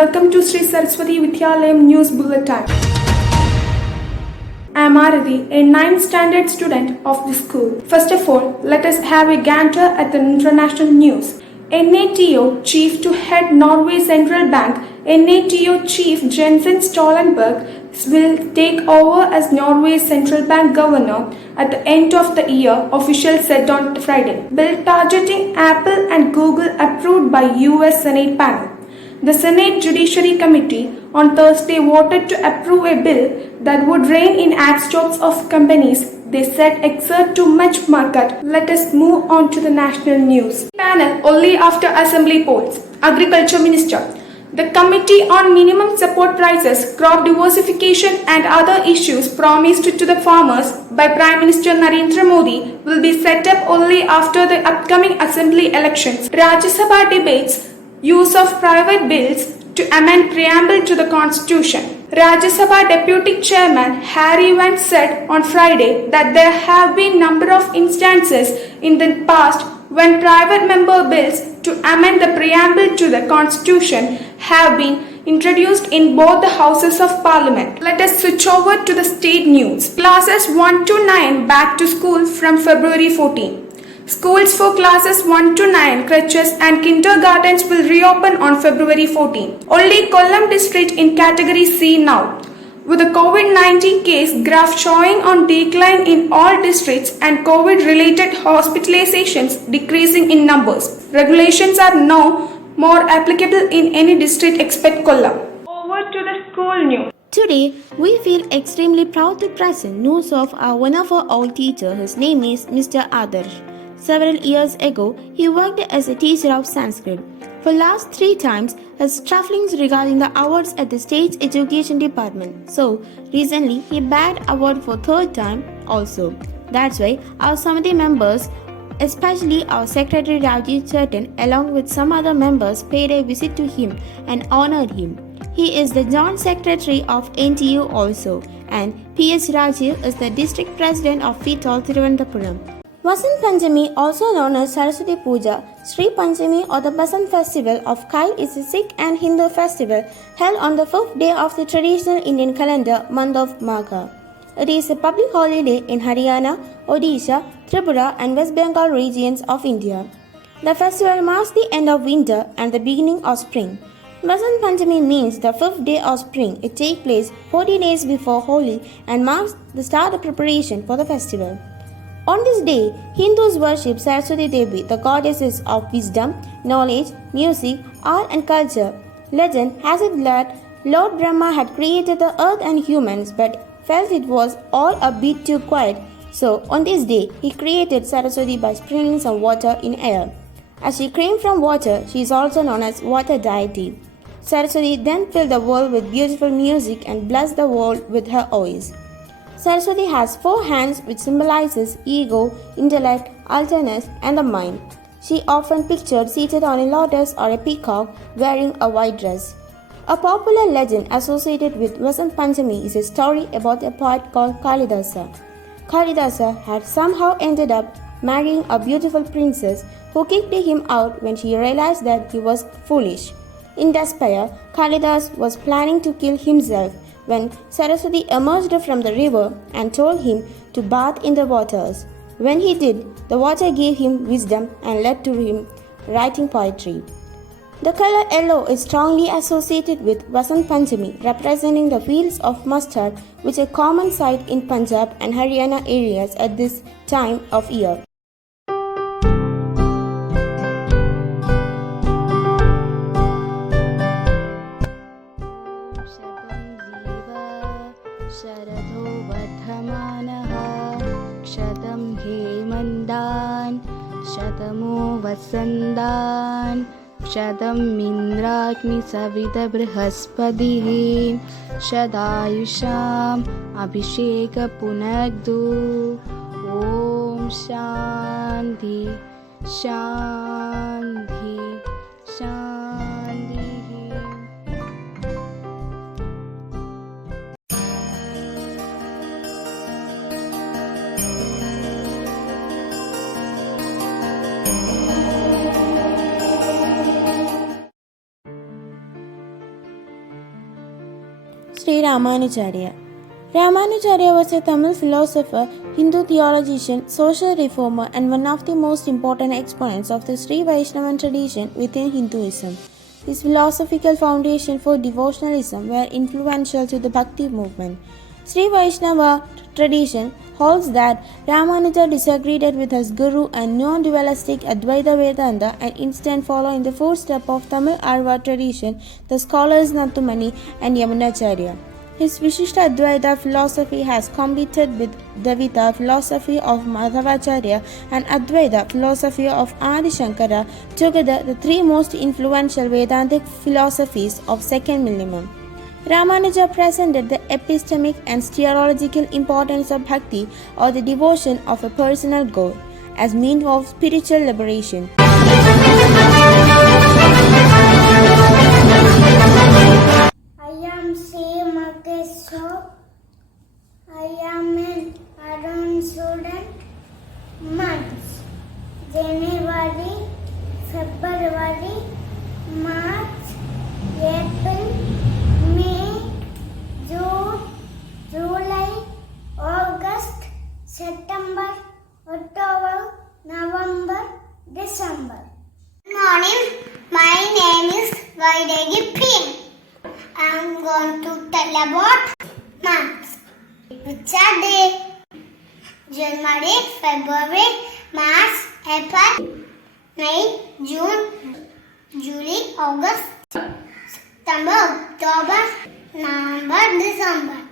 welcome to Sree Saraswathy Vidyalayam News Bulletin. I am Arathy, a 9th standard student of the school. First of all, let us have a gander at the international news. NATO Chief to head Norway Central Bank, NATO Chief Jensen Stoltenberg will take over as Norway's central bank governor at the end of the year, officials said on Friday. Bill targeting Apple and Google approved by US Senate panel. The Senate Judiciary Committee on Thursday voted to approve a bill that would rein in ad stocks of companies they said exert too much market. Let us move on to the national news. Panel only after assembly polls. Agriculture Minister. The Committee on Minimum Support Prices, Crop Diversification and other issues promised to the farmers by Prime Minister Narendra Modi will be set up only after the upcoming assembly elections. Rajya Sabha debates use of private bills to amend preamble to the constitution. Rajya Sabha Deputy Chairman Harry Vance said on Friday that there have been number of instances in the past when private member bills to amend the preamble to the constitution have been introduced in both the houses of parliament. Let us switch over to the state news. Classes 1 to 9 back to school from February 14. Schools for classes 1 to 9, crèches and kindergartens will reopen on February 14. Only Kollam district in category C now, with a COVID-19 case graph showing on decline in all districts and COVID-related hospitalizations decreasing in numbers. Regulations are now more applicable in any district except Kollam. Over to the school news. Today, we feel extremely proud to present news of one of our old teacher. His name is Mr. Adarsh. Several years ago, he worked as a teacher of Sanskrit. For last 3 times, his travelings regarding the awards at the state's education department. So, recently, he bagged award for 3rd time also. That's why our Samiti members, especially our Secretary Rajiv Chetan, along with some other members, paid a visit to him and honoured him. He is the Joint Secretary of NTU also, and P.S. Rajiv is the District President of FITOL Thiruvananthapuram. Vasant Panchami, also known as Saraswati Puja, Sree Panchami or the Basant Festival of Kyle is a Sikh and Hindu festival held on the 5th day of the traditional Indian calendar month of Magha. It is a public holiday in Haryana, Odisha, Tripura and West Bengal regions of India. The festival marks the end of winter and the beginning of spring. Basant Panchami means the 5th day of spring. It takes place 40 days before Holi and marks the start of preparation for the festival. On this day, Hindus worship Saraswati Devi, the goddesses of wisdom, knowledge, music, art and culture. Legend has it that Lord Brahma had created the earth and humans but felt it was all a bit too quiet. So, on this day, he created Saraswati by sprinkling some water in air. As she came from water, she is also known as water deity. Saraswati then filled the world with beautiful music and blessed the world with her voice. Saraswati has 4 hands which symbolizes ego, intellect, alertness and the mind. She often pictured seated on a lotus or a peacock wearing a white dress. A popular legend associated with Vasant Panchami is a story about a poet called Kalidasa. Kalidasa had somehow ended up marrying a beautiful princess who kicked him out when she realized that he was foolish. In despair, Kalidas was planning to kill himself when Saraswati emerged from the river and told him to bath in the waters. When he did, the water gave him wisdom and led to him writing poetry. The color yellow is strongly associated with Vasant Panchami, representing the fields of mustard, which are a common sight in Punjab and Haryana areas at this time of year. शरदो वर्धमानः शतं हेमन्तान् शतमो वसन्तान् शतमिन्द्राग्निसवितबृहस्पतिः शतायुषाम् अभिषेकपुनग्धु ॐ शान्ति शान्ति शान्तिः. Sri Ramanujacharya. Ramanujacharya was a Tamil philosopher, Hindu theologian, social reformer, and one of the most important exponents of the Sri Vaishnavan tradition within Hinduism. His philosophical foundation for devotionalism were influential to the Bhakti movement. Sri Vaishnava tradition holds that Ramanuja disagreed with his guru and non-dualistic Advaita Vedanta and instead followed in the footsteps of Tamil Arva tradition, the scholars Natthumani and Yamunacharya. His Vishishta Advaita philosophy has competed with Dvaita philosophy of Madhavacharya and Advaita philosophy of Adi Shankara, together the three most influential Vedantic philosophies of second millennium. Ramanuja presented the epistemic and theological importance of bhakti or the devotion of a personal goal as means of spiritual liberation. I am Sree Magesho. I am an adult student. Months: January, February, March, April, May, June, July, August, September, October, November, December. Good morning. My name is Vidyalayam. I am going to tell about months. Which are they? January, February, March, April, May, June, July, August, September, October, November, December.